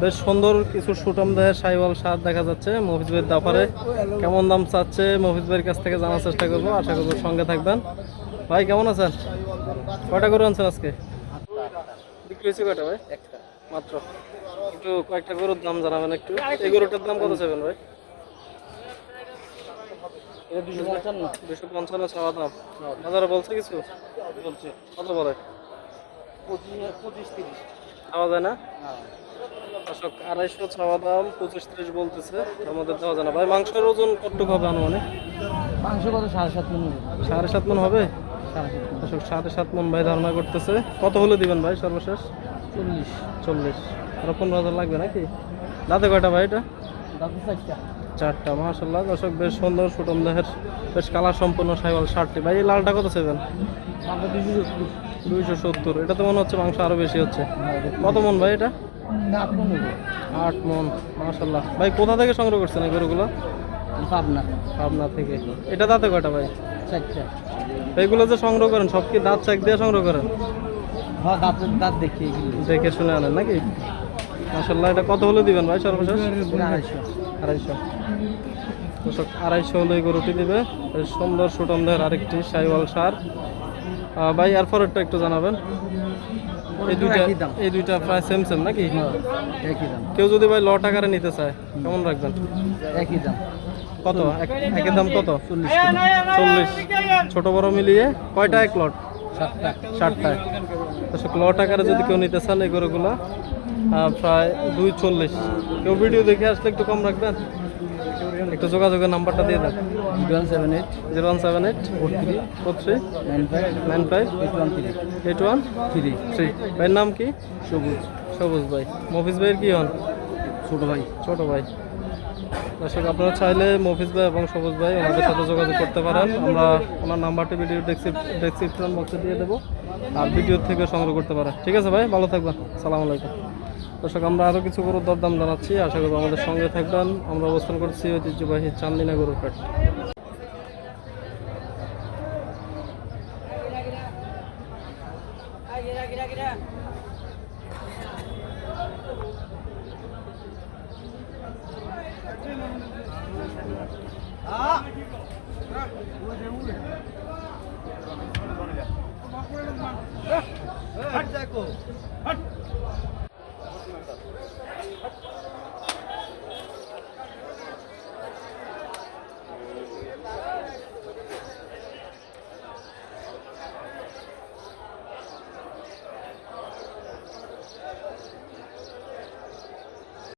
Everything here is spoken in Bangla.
বেশ সুন্দর কিছু সুটাম দেহের সাইওয়াল সার দেখা যাচ্ছে মফিজ ভাইয়ের দাফারে। কেমন দাম চাচ্ছে মফিজ ভাইয়ের কাছ থেকে জানার চেষ্টা করব আশা করব সঙ্গে থাকবেন। ভাই কেমন আছেন? কয়টা গরু আনছেন আজকে? বিক্রি হয়েছে কয়টা ভাই? মাত্র। একটু কয়েকটা গরুর দাম জানাবেন একটু। এই গরুটার দাম কত চাইবেন ভাই? দুশো পঞ্চান্ন। চাওয়া দাম। বাজারে বলছে কিছু? বলছে। কত বলে? খাওয়া যায় না? দর্শক আড়াইশো ছাওয়া দাম পঁচিশ ত্রিশ বলতেছে আমাদের দেওয়া যায় না। ভাই মাংসের ওজন কতটুকু হবে আনুমানিক? মাংস কত সাড়ে সাত মন সাড়ে সাত মন হবে? অশোক দর্শক সাড়ে সাত মন ভাই ধারণা করতেছে। কত হলে দিবেন ভাই সর্বশেষ? চল্লিশ। চল্লিশ। আরও পনেরো হাজার লাগবে নাকি? দাঁতে কয়টা ভাই এটা? দাঁতে চারটা। চারটা মাশাল্লাহ দর্শক বেশ সুন্দর সুটম দেহের বেশ কালার সম্পূর্ণ সাইওয়াল ষাটটি ভাই এই লালটা কত সত্তর দুইশো সত্তর। এটা তো মনে হচ্ছে মাংস আরও বেশি হচ্ছে। কত মন ভাই এটা? আট মন মাশাল্লাহ ভাই কোথা থেকে সংগ্রহ করছেন এই গরুগুলো? পাবনা। পাবনা থেকে। এটা দাঁতে কয়টা ভাই? চারটা। এইগুলো যে সংগ্রহ করেন সব কি দাঁত চাক দিয়ে সংগ্রহ করেন? দাঁত দাঁত দেখি দেখে শুনে আনেন নাকি? মাশাল্লাহ এটা কত হলে দিবেন ভাই সর্বশেষ? আড়াইশো। আড়াইশো। দর্শক আড়াইশো হলে গরুটি দিবে। সুন্দর সুটমদের আরেকটি সাইওয়াল সার। ভাই আর পরেরটা একটু জানাবেন। এই দুইটা এই দুইটা প্রায় সেম সেম নাকি? হ্যাঁ, একই দাম। কেউ যদি ভাই ল টাকারে নিতে চায় কেমন রাখবেন? একই দাম। কত? এক- একের দাম কত? চল্লিশ। চল্লিশ। ছোট বড় মিলিয়ে কয়টা এক লট? ষাটটায় দর্শক লট আকারে যদি কেউ নিতে চান এই গরুগুলো প্রায় দুই চল্লিশ কেউ ভিডিও দেখে আসলে একটু কম রাখবেন? একটু যোগাযোগের নাম্বারটা দিয়ে দেন। One seven eight. Zero one seven eight. Four three. Four three. Nine five. Nine five. Eight one three. Eight one? Three. Three. ভাইয়ের নাম কি? সবুজ। সবুজ ভাই। মফিজ ভাইয়ের কি হন? ছোট ভাই। ছোট ভাই। দর্শক আপনারা চাইলে মফিজ ভাই এবং সবুজ ভাই আমাদের সাথে যোগাযোগ করতে পারেন আমরা আমার নাম্বারটি ভিডিও ডেসক্রিপশন বক্সে দিয়ে দেবো আর ভিডিও থেকে সংগ্রহ করতে পারেন ঠিক আছে ভাই ভালো থাকবেন সালাম আলাইকুম দর্শক আমরা আরও কিছু করে দরদাম জানাচ্ছি আশা করব আমাদের সঙ্গে থাকবেন আমরা অবস্থান করছি ঐতিহ্যবাহী চান্দিনা গরুর পেট Yeah. হট